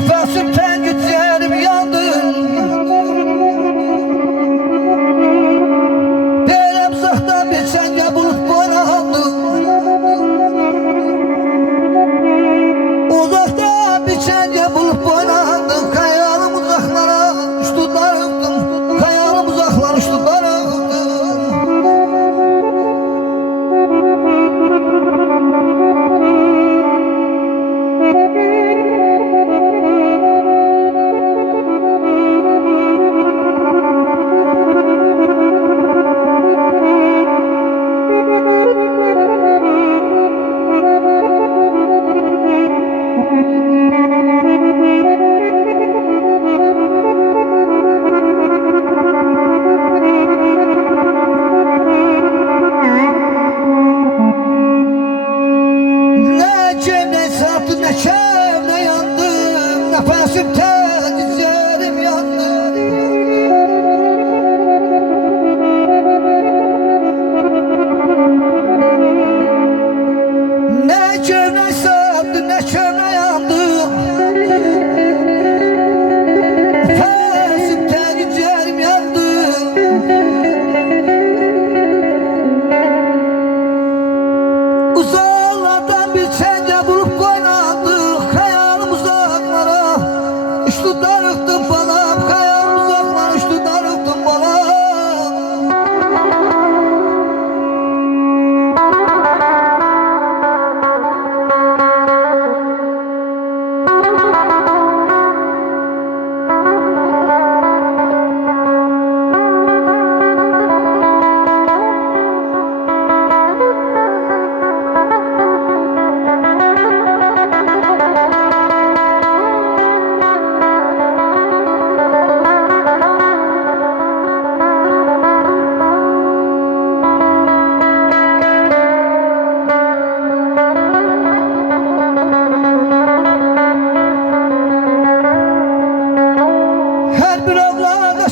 Nefesimden güzelim yandın. Derem uzaktan bir çenge bulup boylandım. Uzaktan bir çenge bulup boylandım. Kayalım uzaklara uçtu darıldım. Kayalım uzaklara uçtu darıldım. Nefesimden güzelim yandı. Ne kömre sardı ne kömre yandı. Nefesimden güzelim yandı. Uzaklardan bir çenge bulup koynadık. Hayalım uzaklara uçtu darıktım balam. Hayalım uzaklara uçtu darıktım balam.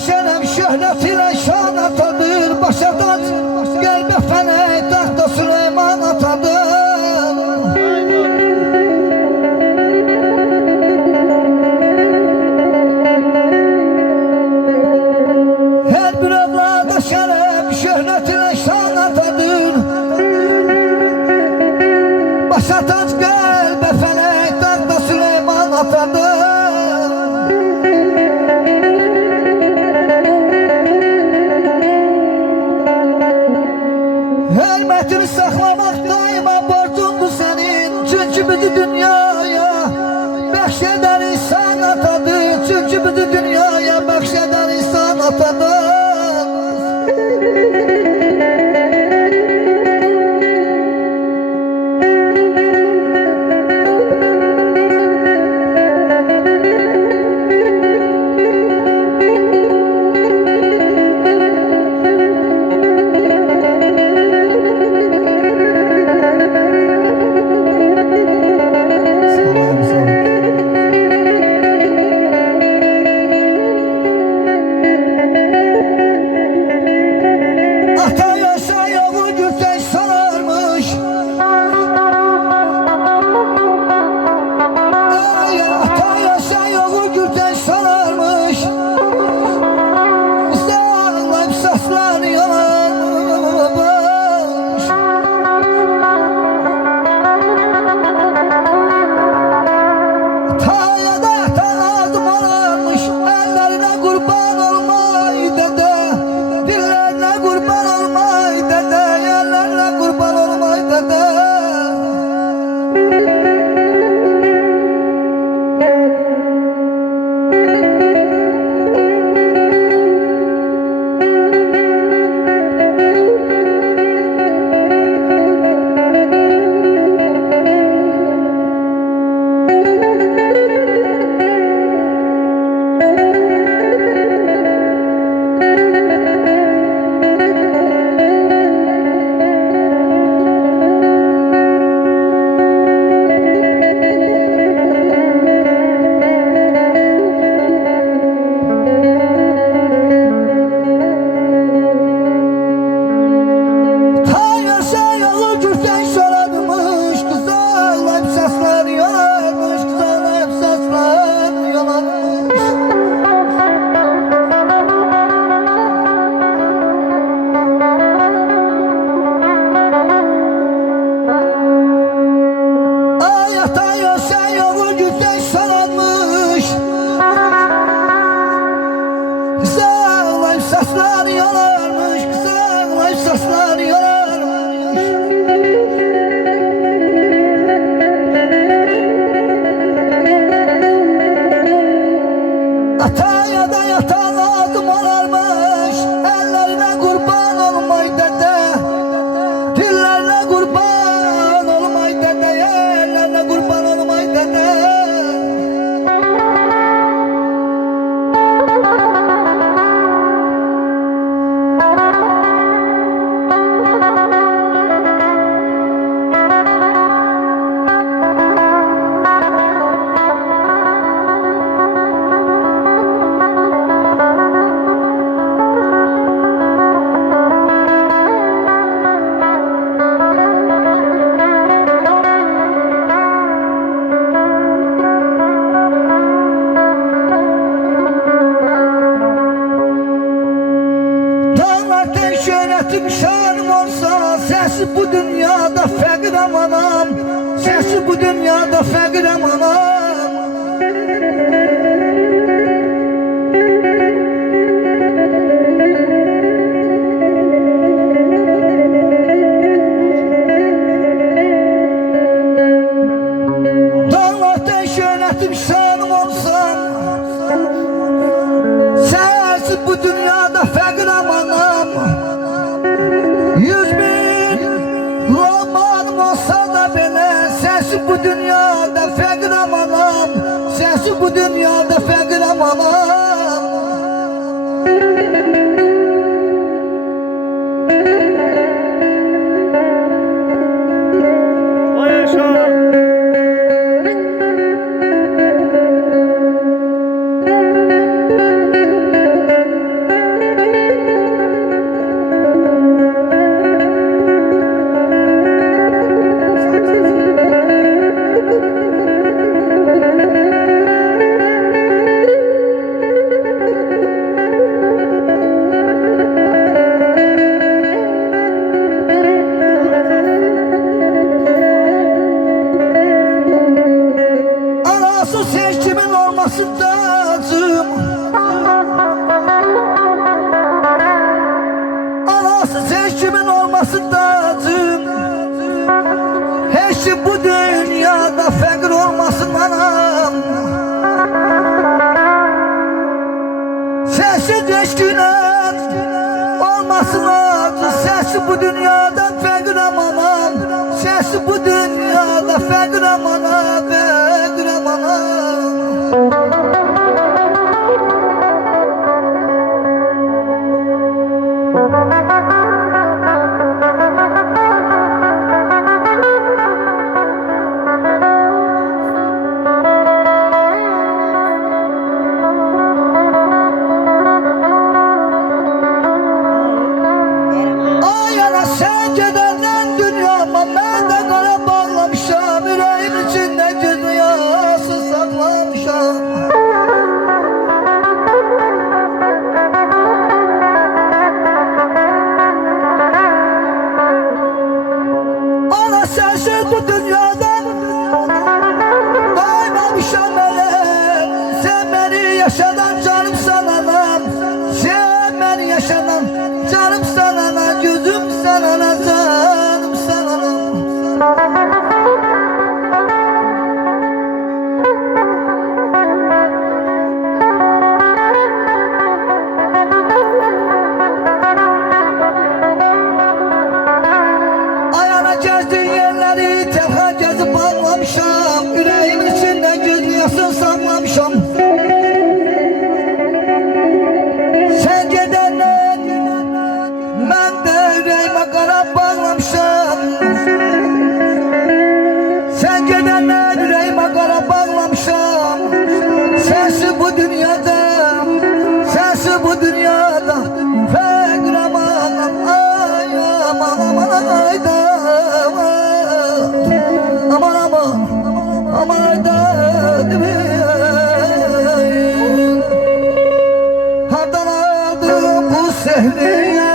Şeref şöhret ile şan atadır. Başa taç gel be felek tahta Süleyman atadır. Her bir evlada şeref şöhret ile şan atadır. Başa taç gel be felek tahta Süleyman atadır. Hürmetini saklamak daima borcundu senin. Çünkü bizi dünyaya bahşeden insan atadı. Çünkü bizi dünyaya bahşeden insan atadı. dünyada fəqirəm anam. Dağlardan şöhretim şanım olsam, sensiz bu dünyada fəqirəm anam. 100.000 romanım olsa da belə, sensiz bu dünyada fəqirəm anam. Sensiz bu dünyada fəqirəm anam. Vay yaşa. Anası seçkimin olmasın lazım. Anası seçkimin olmasın lazım. Hiç bu dünyada fəqir olmasın anam. Sensiz hiç günah olmasın lazım. Sensiz bu dünyada fəqirəm anam. Sensiz bu dünyada fəqirəm anam. Fəqirəm anam. Ay ana sen gedenden dünyama ben de kara bağlamışam. Yüreğim içinde gözü yası saklamışam. Ana sensiz bu dünyadan doymamışam hele. Sen beni yaşadan canım sananam. Sen beni yaşadan canım sanana. Gözüm sanana, canım sanana. Ayağına gezdiğin yerleri tenha gezip bağlamışam. Yüreğim içinde gözlü yasın saklamışam. Sen gedenden ben de yüreğime kara bağlamışam. Sen gedenden yüreğime kara bağlamışam. Sensiz bu dünyada, sensiz bu dünyada fəqirəm anam. Ay aman aman ayda. Aman aman aman ayda. Hardan aldım bu sehri?